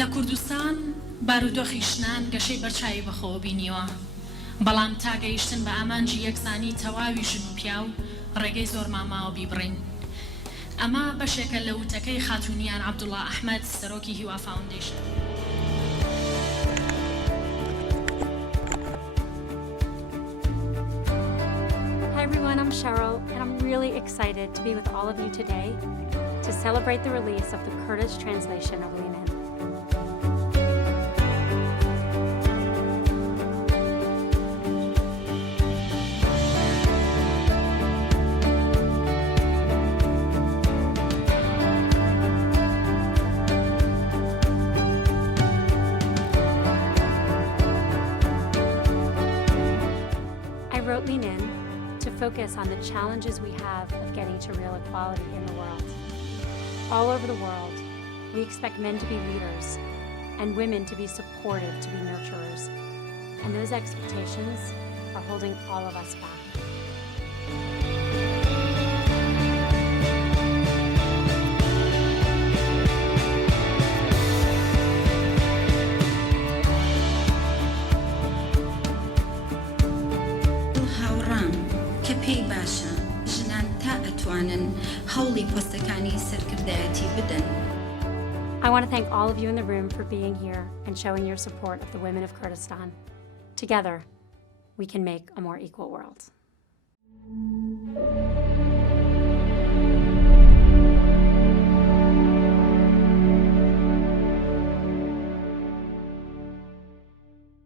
لە کوردستان بارودۆخی شنان گەشەی بەرچاوی بەخۆوە بینیوە، بەڵام تا گەیشتن بە ئامانجی یەکسانی تەواوی ژن و پیا و ڕێگەی زۆر ماماوە بیبڕین. ئەمە بەشێکە لە وتەکەی خاتونیان عەبدوڵڵا ئەحمەد سەرۆکی هیوا فاوندەیشن. Hi everyone, I'm Cheryl, and I'm really excited to be with all of you today to celebrate the release of the Kurdish translation of Lean In. I wrote Lean In to focus on the challenges we have of getting to real equality in the world. All over the world, we expect men to be leaders and women to be supportive, to be nurturers. And those expectations are holding all of us back. I want to thank all of you in the room for being here and showing your support of the women of Kurdistan. Together, we can make a more equal world.